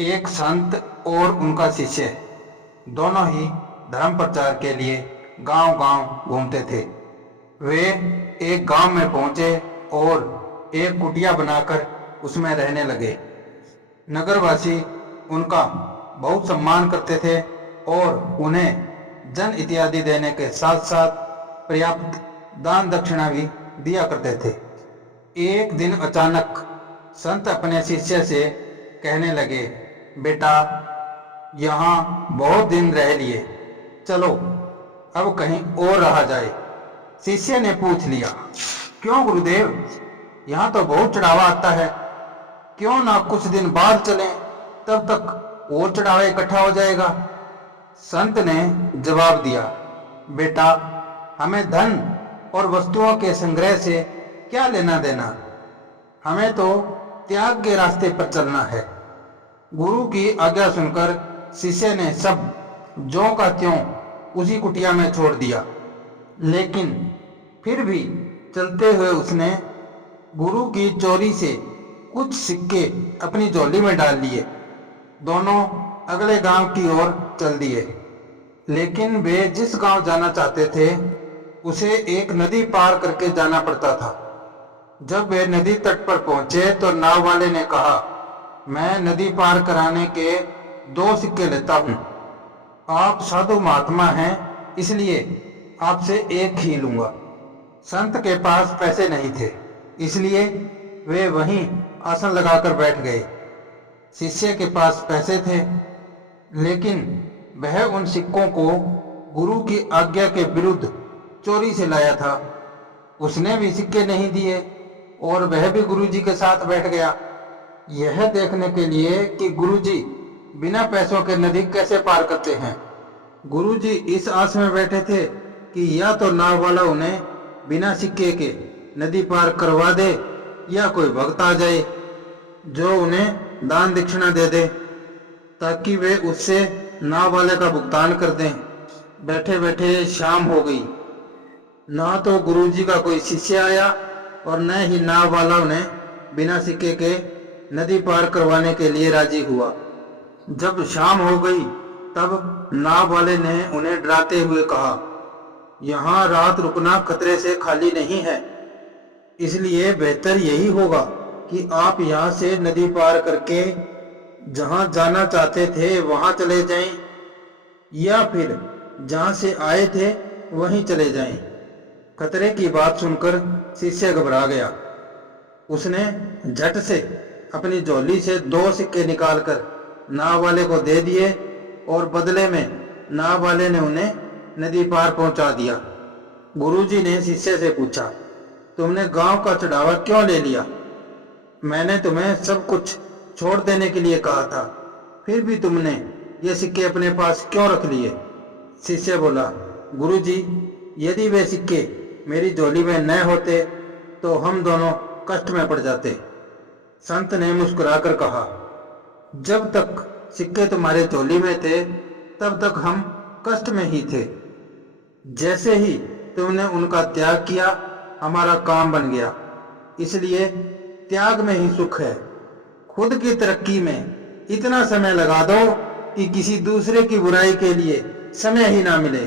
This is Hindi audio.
एक संत और उनका शिष्य दोनों ही धर्म प्रचार के लिए गांव-गांव घूमते थे। वे एक गांव में पहुंचे और एक कुटिया बनाकर उसमें रहने लगे। नगरवासी उनका बहुत सम्मान करते थे और उन्हें जन इत्यादि देने के साथ साथ पर्याप्त दान दक्षिणा भी दिया करते थे। एक दिन अचानक संत अपने शिष्य से कहने लगे, बेटा, यहाँ बहुत दिन रह लिए, चलो अब कहीं और रहा जाए। शिष्य ने पूछ लिया, क्यों गुरुदेव, यहाँ तो बहुत चढ़ावा आता है, क्यों ना कुछ दिन बाद चलें, तब तक और चढ़ावा इकट्ठा हो जाएगा। संत ने जवाब दिया, बेटा, हमें धन और वस्तुओं के संग्रह से क्या लेना देना, हमें तो त्याग के रास्ते पर चलना है। गुरु की आज्ञा सुनकर शिष्य ने सब ज्यों का त्यों उसी कुटिया में छोड़ दिया, लेकिन फिर भी चलते हुए उसने गुरु की चोरी से कुछ सिक्के अपनी झोली में डाल लिए। दोनों अगले गांव की ओर चल दिए, लेकिन वे जिस गांव जाना चाहते थे उसे एक नदी पार करके जाना पड़ता था। जब वे नदी तट पर पहुंचे तो नाव वाले ने कहा, मैं नदी पार कराने के 2 सिक्के लेता हूं। आप साधु महात्मा हैं, इसलिए आपसे एक ही लूंगा। संत के पास पैसे नहीं थे, इसलिए वे वहीं आसन लगाकर बैठ गए। शिष्य के पास पैसे थे, लेकिन वह उन सिक्कों को गुरु की आज्ञा के विरुद्ध चोरी से लाया था। उसने भी सिक्के नहीं दिए और वह भी गुरुजी के साथ बैठ गया, यह देखने के लिए कि गुरुजी बिना पैसों के नदी कैसे पार करते हैं। गुरुजी इस आस में बैठे थे कि या तो नाव वाला उन्हें बिना सिक्के के नदी पार करवा दे, या कोई भक्त आ जाए जो उन्हें दान दक्षिणा दे दे, ताकि वे उससे नाव वाले का भुगतान कर दें। बैठे बैठे शाम हो गई, ना तो गुरुजी का कोई शिष्य आया और न ही नाव वाला उन्हें बिना सिक्के के नदी पार करवाने के लिए राजी हुआ। जब शाम हो गई तब नाव वाले ने उन्हें डराते हुए कहा, यहाँ रात रुकना खतरे से खाली नहीं है, इसलिए बेहतर यही होगा कि आप यहाँ से नदी पार करके जहाँ जाना चाहते थे वहां चले जाएं, या फिर जहाँ से आए थे वहीं चले जाएं। खतरे की बात सुनकर शिष्य घबरा गया। उसने झट से अपनी झोली से 2 सिक्के निकालकर नाव वाले को दे दिए और बदले में नाव वाले ने उन्हें नदी पार पहुंचा दिया। गुरुजी ने शिष्य से पूछा, तुमने गांव का चढ़ावा क्यों ले लिया? मैंने तुम्हें सब कुछ छोड़ देने के लिए कहा था, फिर भी तुमने ये सिक्के अपने पास क्यों रख लिए? शिष्य बोला, गुरुजी, यदि वे सिक्के मेरी झोली में न होते तो हम दोनों कष्ट में पड़ जाते। संत ने मुस्कुराकर कहा, जब तक सिक्के तुम्हारे झोली में थे तब तक हम कष्ट में ही थे। जैसे ही तुमने उनका त्याग किया, हमारा काम बन गया। इसलिए त्याग में ही सुख है। खुद की तरक्की में इतना समय लगा दो कि किसी दूसरे की बुराई के लिए समय ही ना मिले।